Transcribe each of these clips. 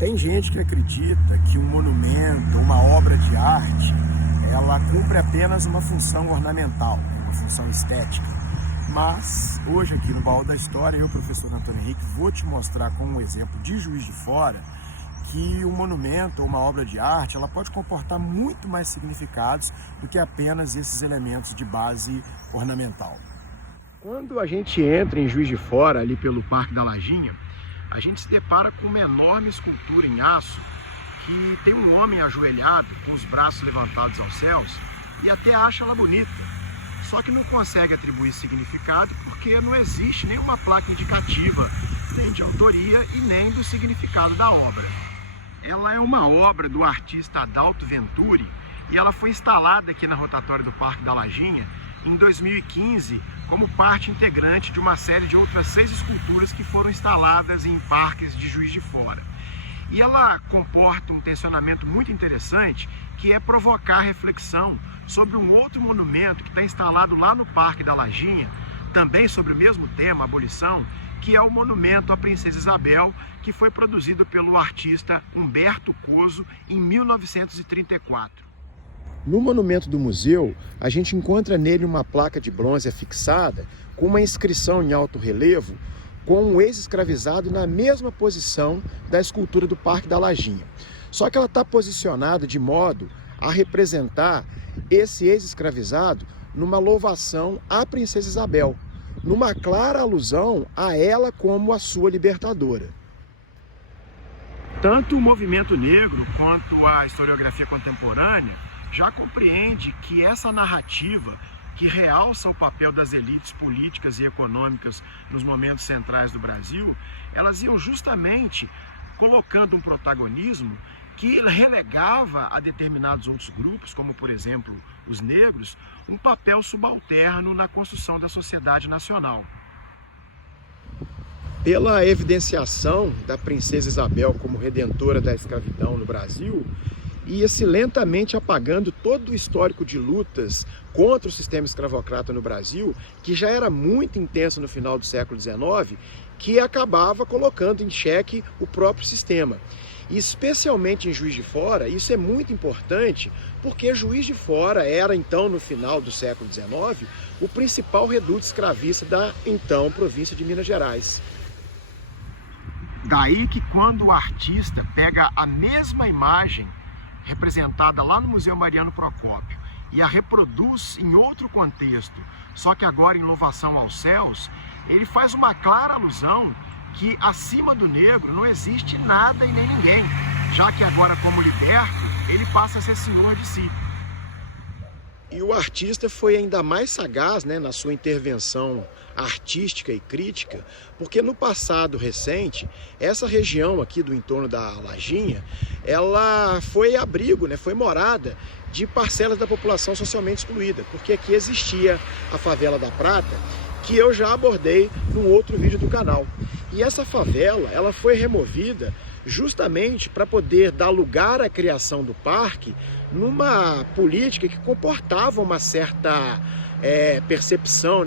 Tem gente que acredita que um monumento, uma obra de arte, ela cumpre apenas uma função ornamental, uma função estética. Mas hoje aqui no Baú da História, eu, professor Antônio Henrique, vou te mostrar com um exemplo de Juiz de Fora que um monumento ou uma obra de arte, ela pode comportar muito mais significados do que apenas esses elementos de base ornamental. Quando a gente entra em Juiz de Fora, ali pelo Parque da Lajinha, a gente se depara com uma enorme escultura em aço que tem um homem ajoelhado, com os braços levantados aos céus, e até acha ela bonita. Só que não consegue atribuir significado porque não existe nenhuma placa indicativa, nem de autoria e nem do significado da obra. Ela é uma obra do artista Adalto Venturi e ela foi instalada aqui na rotatória do Parque da Lajinha em 2015 como parte integrante de uma série de outras 6 esculturas que foram instaladas em parques de Juiz de Fora. E ela comporta um tensionamento muito interessante, que é provocar reflexão sobre um outro monumento que está instalado lá no Parque da Lajinha, também sobre o mesmo tema, abolição, que é o monumento à Princesa Isabel, que foi produzido pelo artista Humberto Coso em 1934. No monumento do museu, a gente encontra nele uma placa de bronze afixada com uma inscrição em alto relevo com um ex-escravizado na mesma posição da escultura do Parque da Lajinha. Só que ela está posicionada de modo a representar esse ex-escravizado numa louvação à Princesa Isabel, numa clara alusão a ela como a sua libertadora. Tanto o movimento negro quanto a historiografia contemporânea já compreende que essa narrativa que realça o papel das elites políticas e econômicas nos momentos centrais do Brasil, elas iam justamente colocando um protagonismo que relegava a determinados outros grupos, como por exemplo os negros, um papel subalterno na construção da sociedade nacional. Pela evidenciação da Princesa Isabel como redentora da escravidão no Brasil, ia-se lentamente apagando todo o histórico de lutas contra o sistema escravocrata no Brasil, que já era muito intenso no final do século XIX, que acabava colocando em xeque o próprio sistema. E especialmente em Juiz de Fora, isso é muito importante, porque Juiz de Fora era então, no final do século XIX, o principal reduto escravista da então província de Minas Gerais. Daí que quando o artista pega a mesma imagem representada lá no Museu Mariano Procópio e a reproduz em outro contexto, só que agora em louvação aos céus, ele faz uma clara alusão que acima do negro não existe nada e nem ninguém, já que agora como liberto, ele passa a ser senhor de si. E o artista foi ainda mais sagaz, na sua intervenção artística e crítica, porque no passado recente, essa região aqui do entorno da Lajinha, ela foi abrigo, foi morada de parcelas da população socialmente excluída, porque aqui existia a favela da Prata, que eu já abordei num outro vídeo do canal. E essa favela, ela foi removida justamente para poder dar lugar à criação do parque numa política que comportava uma certa percepção,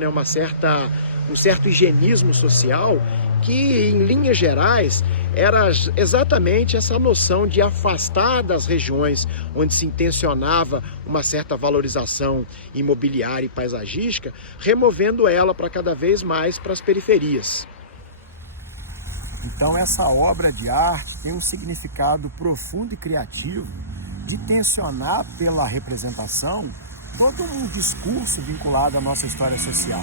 um certo higienismo social, que em linhas gerais era exatamente essa noção de afastar das regiões onde se intencionava uma certa valorização imobiliária e paisagística, removendo ela para cada vez mais para as periferias. Então essa obra de arte tem um significado profundo e criativo de tensionar pela representação todo um discurso vinculado à nossa história social.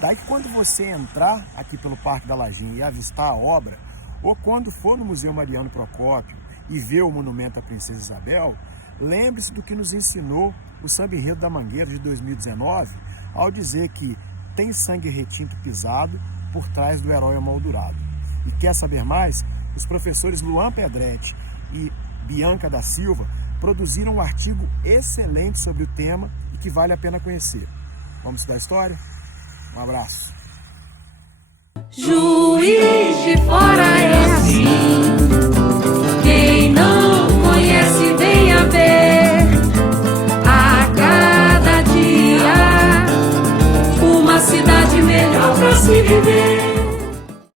Daí que quando você entrar aqui pelo Parque da Lajinha e avistar a obra, ou quando for no Museu Mariano Procópio e ver o monumento à Princesa Isabel, lembre-se do que nos ensinou o Samba Enredo da Mangueira de 2019, ao dizer que tem sangue retinto pisado por trás do herói emoldurado. E quer saber mais? Os professores Luan Pedretti e Bianca da Silva produziram um artigo excelente sobre o tema e que vale a pena conhecer. Vamos estudar a história? Um abraço. Juiz de Fora.